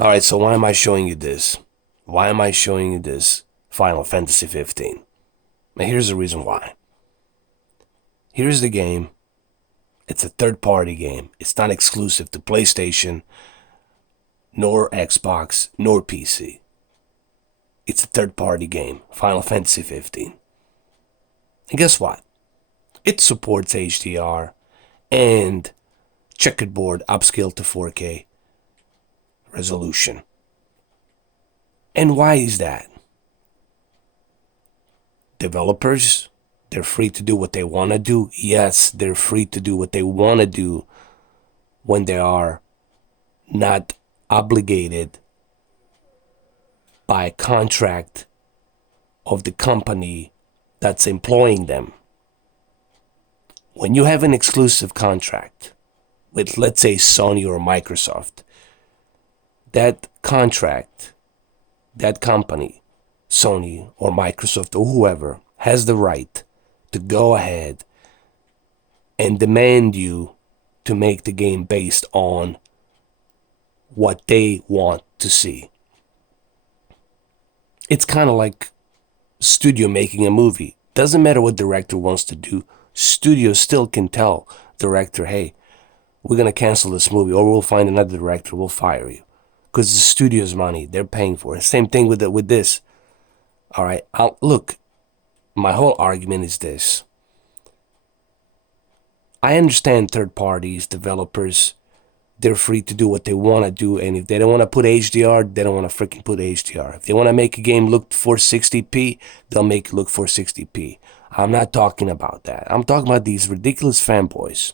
Alright, so why am I showing you this? Why am I showing you this Final Fantasy 15? Now here's the reason why. Here's the game. It's a third-party game. It's not exclusive to PlayStation, nor Xbox, nor PC. It's a third-party game, Final Fantasy 15. And guess what? It supports HDR and checkerboard upscale to 4K resolution. And why is that? Developers, they're free to do what they want to do. Yes, they're free to do what they want to do when they are not obligated by a contract of the company that's employing them. When you have an exclusive contract with, let's say, Sony or Microsoft, that contract, that company, Sony or Microsoft or whoever, has the right to go ahead and demand you to make the game based on what they want to see. It's kind of like studio making a movie. Doesn't matter what director wants to do, studio still can tell director, hey, we're going to cancel this movie, or we'll find another director, we'll fire you. Because the studio's money, they're paying for it. Same thing with this. All right, look, my whole argument is this. I understand third parties, developers, they're free to do what they want to do. And if they don't want to put HDR, they don't want to freaking put HDR. If they want to make a game look 460p, they'll make it look 460p. I'm not talking about that. I'm talking about these ridiculous fanboys.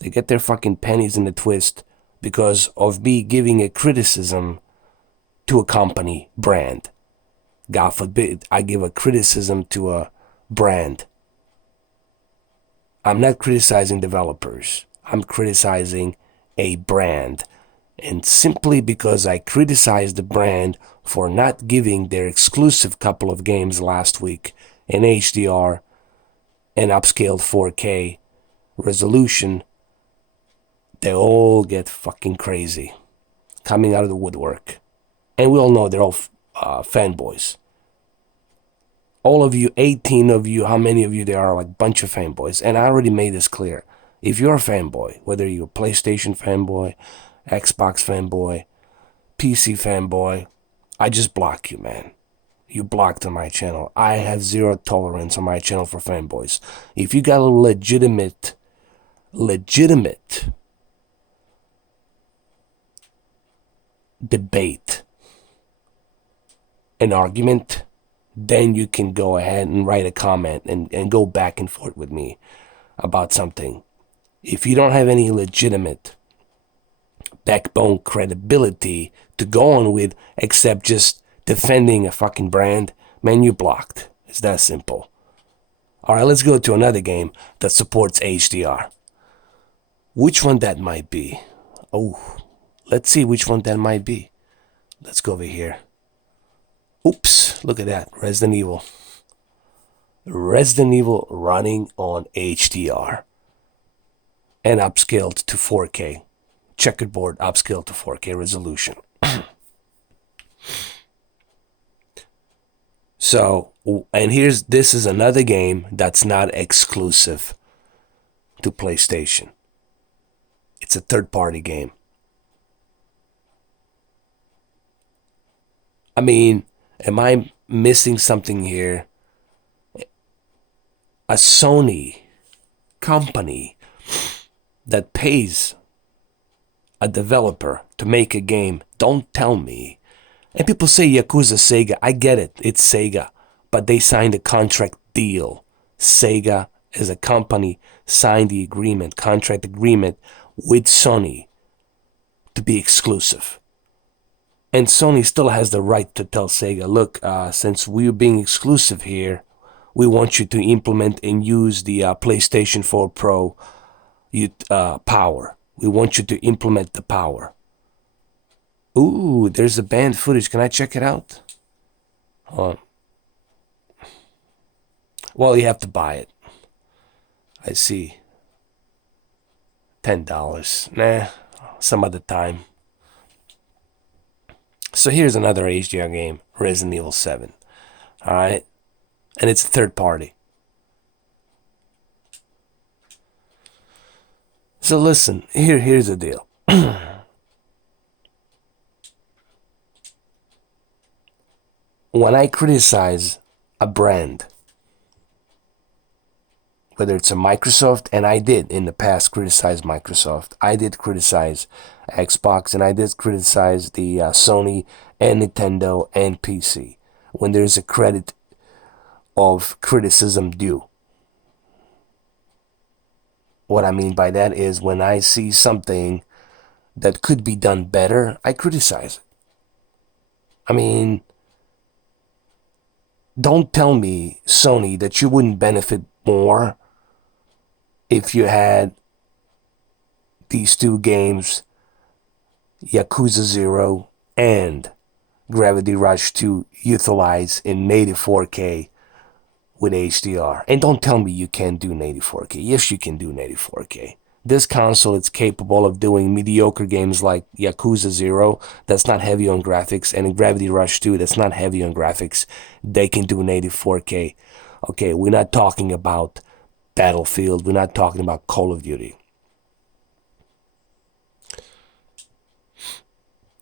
They get their fucking pennies in a twist because of me giving a criticism to a company brand. God forbid I give a criticism to a brand. I'm not criticizing developers. I'm criticizing a brand. And simply because I criticized the brand for not giving their exclusive couple of games last week in HDR and upscaled 4K resolution, they all get fucking crazy, coming out of the woodwork. And we all know they're all fanboys. All of you, 18 of you, how many of you there are, like a bunch of fanboys. And I already made this clear. If you're a fanboy, whether you're a PlayStation fanboy, Xbox fanboy, PC fanboy, I just block you, man. You blocked on my channel. I have zero tolerance on my channel for fanboys. If you got a legitimate debate, an argument, then you can go ahead and write a comment and go back and forth with me about something. If you don't have any legitimate backbone credibility to go on with except just defending a fucking brand, man, you blocked. It's that simple. Alright, let's go to another game that supports HDR. Which one that might be? Oh, let's see which one that might be. Let's go over here. Oops, look at that. Resident Evil. Resident Evil running on HDR and upscaled to 4K. Checkerboard upscaled to 4K resolution. So, and this is another game that's not exclusive to PlayStation. It's a third-party game. I mean, am I missing something here? A Sony company that pays a developer to make a game, don't tell me. And people say Yakuza Sega. I get it. It's Sega. But they signed a contract deal. Sega, as a company, signed the contract agreement with Sony to be exclusive. And Sony still has the right to tell Sega, look, since we're being exclusive here, we want you to implement and use the PlayStation 4 Pro power. We want you to implement the power. Ooh, there's a banned footage. Can I check it out? Hold on. Well, you have to buy it. I see. $10. Nah, some other time. So here's another HDR game, Resident Evil 7. Alright? And it's a third party. So listen, here's the deal. When I criticize a brand, whether it's a Microsoft, and I did in the past criticize Microsoft, I did criticize Xbox, and I did criticize the Sony and Nintendo and PC, when there's a credit of criticism due. What I mean by that is when I see something that could be done better, I criticize it. I mean, don't tell me, Sony, that you wouldn't benefit more if you had these two games, Yakuza 0 and Gravity Rush 2, utilized in native 4K with HDR. And don't tell me you can't do native 4K. Yes, you can do native 4K. This console is capable of doing mediocre games like Yakuza 0, that's not heavy on graphics, and Gravity Rush 2, that's not heavy on graphics. They can do native 4K. Okay, we're not talking about Battlefield. We're not talking about Call of Duty.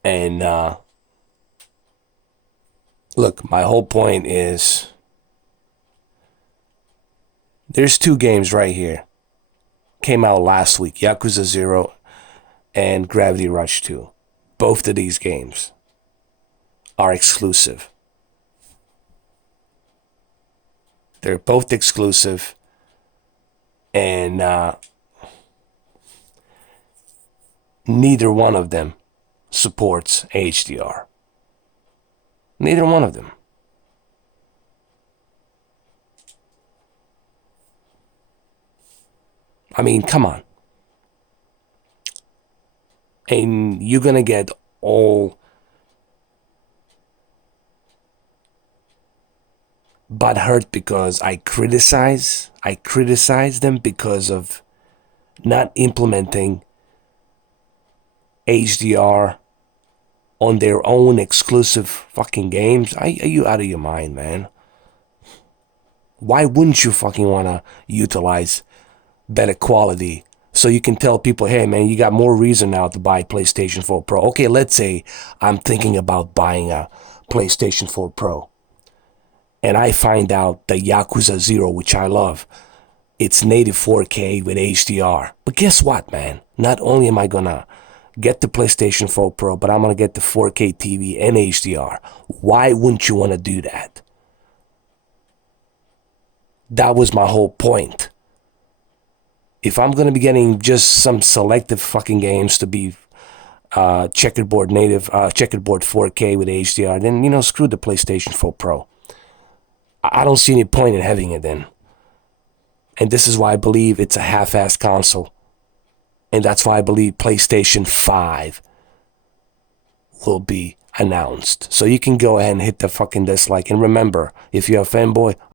And look, my whole point is there's two games right here. Came out last week, Yakuza 0 and Gravity Rush 2. Both of these games are exclusive. They're both exclusive, and neither one of them supports HDR. Neither one of them. I mean, come on. And you're gonna get all butthurt because I criticize them because of not implementing HDR on their own exclusive fucking games. Are you out of your mind, man? Why wouldn't you fucking want to utilize better quality so you can tell people, hey man, you got more reason now to buy PlayStation 4 Pro. Okay, let's say I'm thinking about buying a PlayStation 4 Pro, and I find out that Yakuza 0, which I love, it's native 4K with HDR. But guess what, man? Not only am I gonna get the PlayStation 4 Pro, but I'm gonna get the 4K TV and HDR. Why wouldn't you want to do that? That was my whole point. If I'm going to be getting just some selective fucking games to be checkerboard 4K with HDR, then, screw the PlayStation 4 Pro. I don't see any point in having it then. And this is why I believe it's a half-assed console. And that's why I believe PlayStation 5 will be announced. So you can go ahead and hit the fucking dislike. And remember, if you're a fanboy,